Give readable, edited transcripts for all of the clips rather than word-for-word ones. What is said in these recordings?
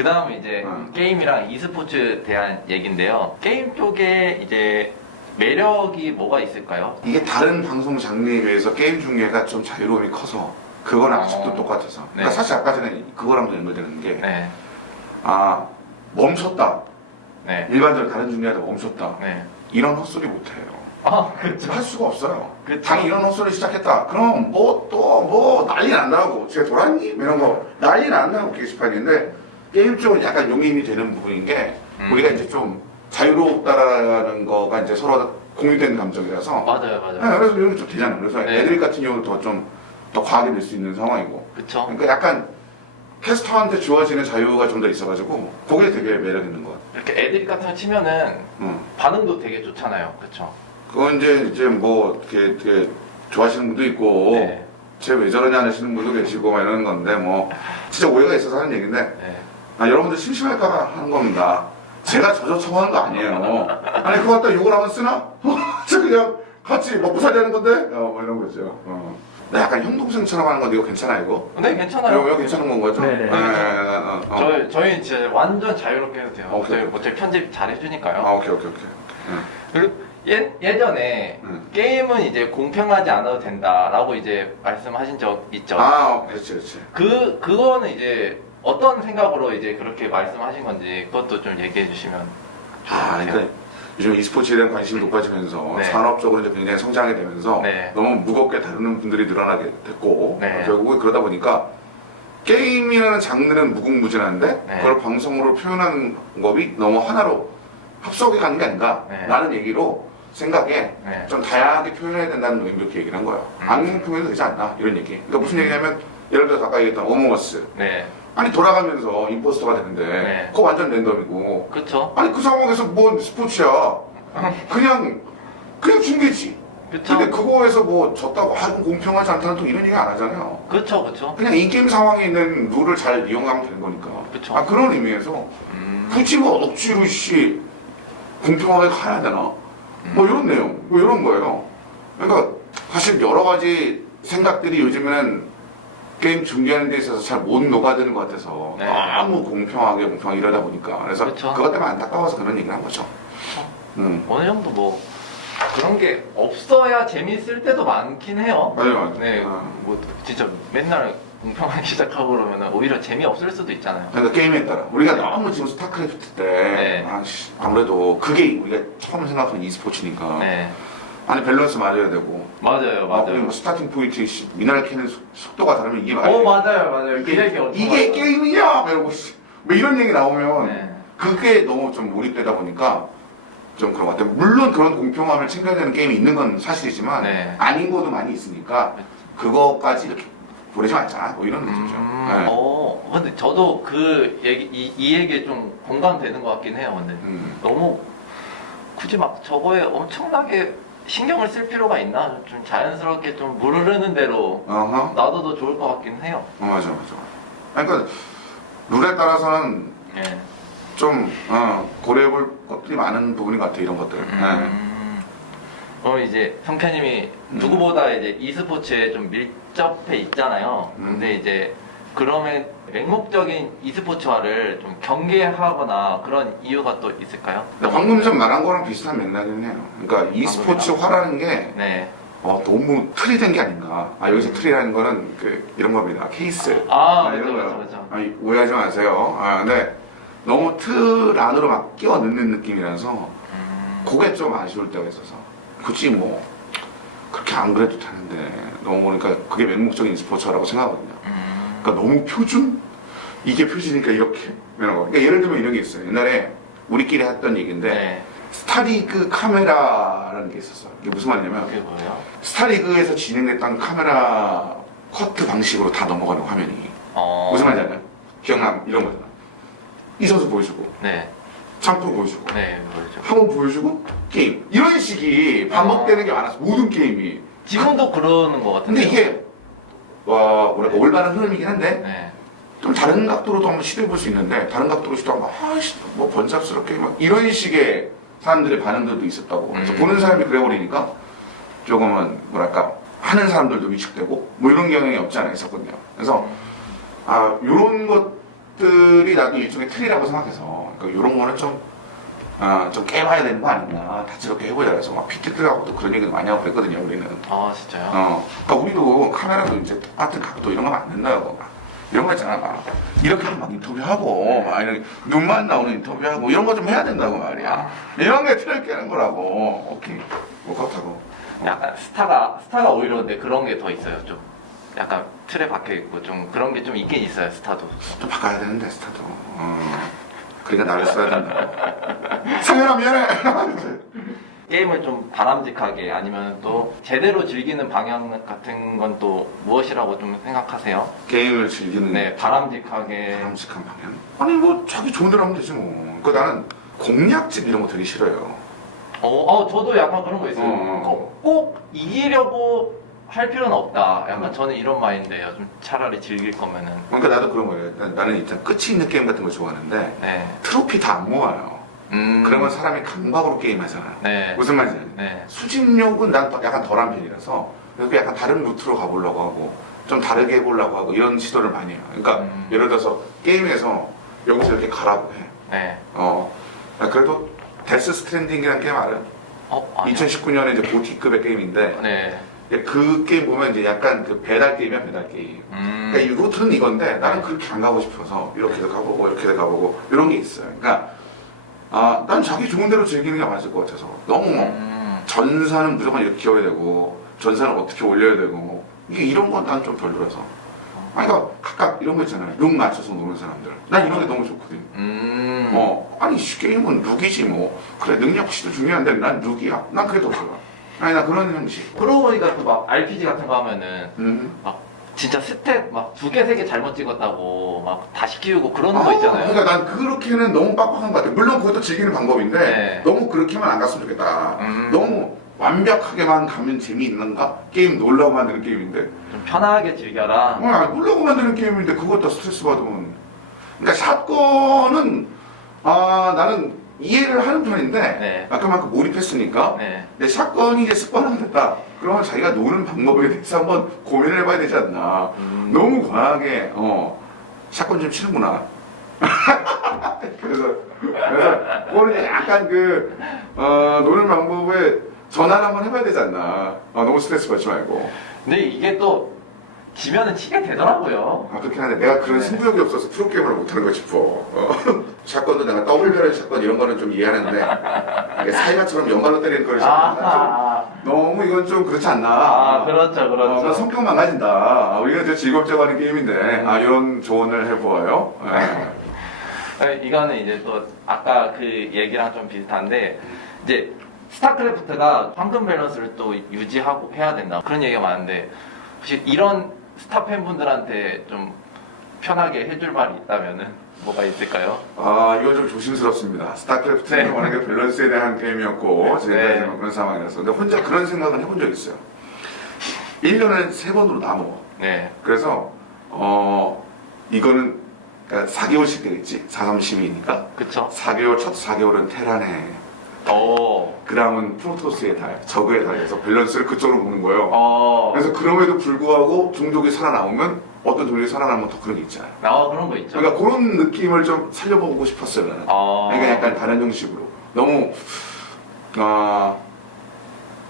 그 다음은 이제 게임이랑 e스포츠에 대한 얘기인데요. 게임 쪽에 이제 매력이 뭐가 있을까요? 이게 다른 방송 장르에 비해서 게임 중계가 좀 자유로움이 커서 그건 아직도 똑같아서. 그러니까 네. 사실 아까 전에 그거랑도 연결되는 게 네. 멈췄다. 네. 일반적으로 다른 중계하다 멈췄다. 네. 이런 헛소리 못해요. 그렇죠. 할 수가 없어요. 그쵸. 당연히 이런 헛소리 시작했다. 그럼 뭐 난리 안 나고 쟤 돌았니? 이런 거 난리 안 나고 게시판인데 게임 쪽은 약간 용인이 되는 부분인 게 우리가 이제 좀 자유롭다라는 거가 이제 서로 공유된 감정이라서 맞아요. 네, 그래서 이런 게 좀 되잖아요. 그래서 네. 애들 같은 경우는 더 과하게 될 수 있는 상황이고 그쵸. 그러니까 약간 캐스터한테 주어지는 자유가 좀 더 있어가지고 그게 되게 매력 있는 것 같아요. 이렇게 애들 같은 거 치면은 반응도 되게 좋잖아요. 그쵸. 그건 이제 뭐 이렇게 좋아하시는 분도 있고 네. 쟤 왜 저러냐 하시는 분도 계시고 막 이러는 건데 뭐 진짜 오해가 있어서 하는 얘기인데 네. 여러분들 심심할까봐 하는 겁니다. 제가 저저청하는 거 아니에요. 아니 그거 갖다 욕을 하면 쓰나? 저 그냥 같이 먹고 살자는 건데? 뭐 이런 거죠. 나 약간 형 동생처럼 하는 건데 이거 괜찮아 이거? 네, 괜찮아요. 이거 괜찮은 건 거죠? 네네. 저희는 진짜 완전 자유롭게 해도 돼요. 오케이. 어차피 편집 잘 해주니까요. 오케이. 그리고 예전에 게임은 이제 공평하지 않아도 된다라고 이제 말씀하신 적 있죠. 그렇지. 그거는 이제 어떤 생각으로 이제 그렇게 말씀하신 건지 그것도 좀 얘기해 주시면 좋을 것 같아요. 근데 요즘 e스포츠에 대한 관심이 높아지면서 네. 산업적으로 이제 굉장히 성장이 되면서 네. 너무 무겁게 다루는 분들이 늘어나게 됐고 네. 결국은 그러다 보니까 게임이라는 장르는 무궁무진한데 네. 그걸 방송으로 표현하는 법이 너무 하나로 합석해 가는 게 아닌가 네. 라는 얘기로 생각에 네. 좀 다양하게 표현해야 된다는 의미로 이렇게 얘기를 한 거예요. 안 표현해도 되지 않나 이런 얘기. 그러니까 무슨 얘기냐면 예를 들어서 아까 얘기했던 어몽어스 네. 아니 돌아가면서 임포스터가 되는데 네. 그거 완전 랜덤이고 그쵸. 아니 그 상황에서 뭔 스포츠야 그냥 중계지. 그쵸. 근데 그거에서 뭐 졌다고 이건 공평하지 않다는 또 이런 얘기 안 하잖아요. 그쵸. 그냥 이 게임 상황에 있는 룰을 잘 이용하면 되는 거니까. 그쵸. 그런 의미에서 굳이 뭐 억지로 공평하게 가야 되나? 뭐 이런 내용, 뭐 이런 거예요. 그러니까 사실 여러 가지 생각들이 요즘에는 게임 중계하는 데 있어서 잘 못 녹아드는 것 같아서 네. 너무 공평하게 이러다 보니까 그래서 그쵸. 그것 때문에 안타까워서 그런 얘기를 한 거죠. 어느 정도 뭐 그런 게 없어야 재밌을 때도 많긴 해요. 맞아요. 네. 뭐 진짜 맨날 공평하게 시작하고 그러면 오히려 재미없을 수도 있잖아요. 그러니까 게임에 따라 우리가 너무 지금 스타크래프트 때 네. 아무래도 그게 우리가 처음 생각하는 e스포츠니까 네. 아니 밸런스 맞아야 되고 맞아요. 그리고 뭐 스타팅 포인트 미나를 캐는 속도가 다르면 이게 말이야. 맞아요. 그 얘기 이게 게임이야! 이러고 뭐 이런 얘기 나오면 네. 그게 너무 좀 몰입되다 보니까 좀 그런 것 같아요. 물론 그런 공평함을 챙겨야 되는 게임이 있는 건 사실이지만 네. 아닌 것도 많이 있으니까 그거까지 이렇게 보내지 말자 뭐 이런 느낌이죠. 네. 근데 저도 그 얘기, 이 얘기에 좀 공감되는 것 같긴 해요. 근데 너무 굳이 막 저거에 엄청나게 신경을 쓸 필요가 있나? 좀 자연스럽게 좀 물 흐르는 대로 놔둬도 좋을 것 같긴 해요. 맞아. 그러니까 룰에 따라서는 네. 좀 고려해볼 것들이 많은 부분인 것 같아요. 이런 것들. 그럼 이제 성태님이 누구보다 이제 e스포츠에 좀 밀접해 있잖아요. 근데 이제 그러면 맹목적인 e스포츠화를 좀 경계하거나 그런 이유가 또 있을까요? 방금 전 말한 거랑 비슷한 맥락이긴 해요. 그러니까 e스포츠화라는 게 네. 너무 틀이 된 게 아닌가. 여기서 틀이라는 거는 이런 겁니다. 케이스. 이런 거요. 그렇죠. 오해하지 마세요. 근데 너무 틀 안으로 막 끼워 넣는 느낌이라서 그게 좀 아쉬울 때가 있어서 굳이 뭐 그렇게 안 그래도 되는데 너무 그러니까 그게 맹목적인 e스포츠라고 생각하거든요. 그러니까 너무 표준? 이게 표준이니까 이렇게 이런 거. 그러니까 예를 들면 이런 게 있어요. 옛날에 우리끼리 했던 얘기인데 네. 스타리그 카메라라는 게 있었어. 이게 무슨 말이냐면 그게 뭐예요? 스타리그에서 진행됐던 카메라 커트 방식으로 다 넘어가는 화면이 무슨 말인지 알아요? 기억나? 이런 거잖아. 이 선수 보여주고 네. 창포 보여주고 네, 그렇죠. 한번 보여주고 게임 이런 식이 반복되는 게 많았어. 모든 게임이. 지금도 그러는 것 같은데. 근데 이게 뭐랄까 올바른 흐름이긴 한데 네. 좀 다른 각도로도 한번 시도해볼 수 있는데 다른 각도로 시도하면 뭐 번잡스럽게 막 이런 식의 사람들의 반응들도 있었다고. 그래서 보는 사람이 그래버리니까 조금은 뭐랄까 하는 사람들도 위축되고 뭐 이런 경향이 없지 않아 있었거든요. 그래서 이런 것 것들이 나도 일종의 틀이라고 생각해서 그러니까 이런 거는 좀 깨봐야 되는 거 아니냐 다채롭게 해보자 해서 막 PT들하고도 그런 얘기도 많이 하고 그랬거든요 우리는. 아 진짜요? 그러니까 우리도 카메라도 이제 똑같은 각도 이런 거 하면 안 된다고 막 이런 거 있잖아 막 이렇게 막 인터뷰하고 막 이렇게 눈만 나오는 인터뷰하고 이런 거 좀 해야 된다고 말이야. 이런 게 틀을 깨는 거라고. 오케이 뭐 그렇다고. 약간 스타가 오히려 근데 그런 게 더 있어요. 좀 약간 틀에 박혀 있고 좀 그런 게 좀 있긴 있어요. 스타도. 좀 바꿔야 되는데 스타도. 그러니까 나를 써야 된다고. 상현아 미안해. 게임을 좀 바람직하게 아니면 또 제대로 즐기는 방향 같은 건 또 무엇이라고 좀 생각하세요? 게임을 즐기는 네, 바람직하게. 바람직한 방향? 아니 뭐 자기 좋은 대로 하면 되지 뭐. 그 나는 공략집 이런 거 되게 싫어요. 저도 약간 그런 거 있어요. 꼭 이기려고 할 필요는 없다. 약간 저는 이런 마인드예요. 좀 차라리 즐길 거면은. 그러니까 나도 그런 거예요. 나는 일단 끝이 있는 게임 같은 거 좋아하는데 네. 트로피 다 안 모아요. 그러면 사람이 강박으로 게임하잖아요. 네. 무슨 말인지 알지? 네. 수집욕은 난 약간 덜한 편이라서 그래서 약간 다른 루트로 가보려고 하고 좀 다르게 해보려고 하고 이런 시도를 많이 해요. 그러니까 예를 들어서 게임에서 여기서 이렇게 가라고 해. 네. 나 그래도 데스 스트랜딩이라는 게임 알아요? 아니요. 2019년에 이제 고티급의 게임인데 네. 그 게임 보면 이제 약간 그 배달 게임이야 배달 게임. 그러니까 이 루트는 이건데 나는 그렇게 안 가고 싶어서 이렇게도 가보고 이렇게도 가보고 이런 게 있어요. 그러니까 난 자기 좋은 대로 즐기는 게 맞을 것 같아서 너무 전사는 무조건 이렇게 키워야 되고 전사는 어떻게 올려야 되고 이게 이런 건 난 좀 별로라서. 아니 그러니까 각각 이런 거 있잖아요. 룩 맞춰서 노는 사람들. 난 이런 게 너무 좋거든. 아니 게임은 룩이지 뭐. 그래 능력치도 중요한데 난 룩이야. 난 그게 더 좋아. 아니 나 그런 형식. 그러고 보니까 또 막 RPG 같은 거 하면은 막 진짜 스탯 막 2개, 3개 잘못 찍었다고 막 다시 키우고 그런 거 있잖아요. 그러니까 난 그렇게는 너무 빡빡한 것 같아. 물론 그것도 즐기는 방법인데 네. 너무 그렇게만 안 갔으면 좋겠다. 너무 완벽하게만 가면 재미있는가? 게임 놀라고 만드는 게임인데. 좀 편하게 즐겨라. 놀라고 만드는 게임인데 그것도 스트레스 받으면. 그러니까 샷건은 나는 이해를 하는 편인데 네. 그만큼 몰입했으니까. 네. 근데 샷건이 이제 습관화가 됐다. 그러면 자기가 노는 방법에 대해서 한번 고민을 해봐야 되지 않나. 너무 과하게 샷건 좀 치는구나. 그래서 그거는 약간 노는 방법에 전환을 한번 해봐야 되지 않나. 너무 스트레스 받지 말고. 근데 이게 또 지면은 치게 되더라고요. 그렇긴 한데 내가 그런 승부욕이 없어서 프로게임을 못하는 거 싶어. 샷건도 내가 더블 배럴 샷건 이런 거는 좀 이해하는데 이게 사이가처럼 연발로 때리는 거를 너무 이건 좀 그렇지 않나. 그렇죠, 그렇죠. 성격 망가진다. 우리가 이제 즐겁자고 하는 게임인데 이런 조언을 해보아요. 이거는 이제 또 아까 그 얘기랑 좀 비슷한데 이제 스타크래프트가 황금 밸런스를 또 유지하고 해야 된다 그런 얘기가 많은데 혹시 이런 스타 팬분들한테 좀 편하게 해줄 말이 있다면은 뭐가 있을까요? 이건 좀 조심스럽습니다. 스타크래프트는 워낙에 밸런스에 대한 게임이었고 지금까지 그런 상황이라서 근데 혼자 그런 생각은 해본 적 있어요. 1년을 3번으로 나눠. 네. 그래서 이거는 4개월씩 되겠지. 4, 3, 12니까. 그쵸? 4개월, 첫 4개월은 테란에 그 다음은 프로토스의 달, 저그의 달에서 밸런스를 그쪽으로 보는 거예요. 그래서 그럼에도 불구하고 종족이 살아나오면 어떤 종족이 살아나면 더 그런 게 있잖아요. 그런 거 있죠. 그러니까 그런 느낌을 좀 살려보고 싶었어요 나는. 그러니까 약간 다른 형식으로. 너무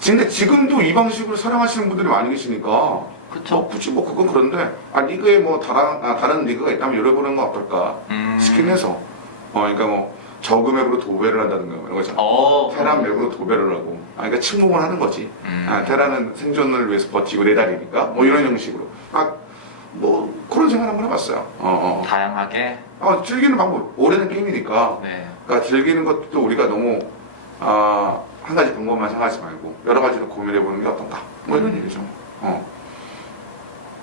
근데 지금도 이 방식으로 사랑하시는 분들이 많이 계시니까 그쵸? 굳이 그건 그런데 리그에 뭐 다른 리그가 있다면 열어보는 건 어떨까 싶긴 해서 그러니까 저그 맵으로 도배를 한다든가 이런 거잖아. 테란 맵으로 도배를 하고 그러니까 침공을 하는 거지. 테란은 생존을 위해서 버티고 내 다리니까 뭐 이런 형식으로 뭐 그런 생각 한번 해봤어요. 다양하게 즐기는 방법 올해는 게임이니까 네. 그러니까 즐기는 것도 우리가 너무 한 가지 방법만 생각하지 말고 여러 가지로 고민해보는 게 어떤가 뭐 이런 얘기죠.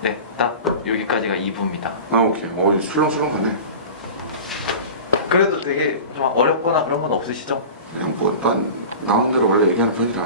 네, 딱 여기까지가 2부입니다. 오케이. 술렁술렁 가네. 그래도 되게 좀 어렵거나 그런 건 없으시죠? 그냥 난 나온 대로 원래 얘기하는 편이라.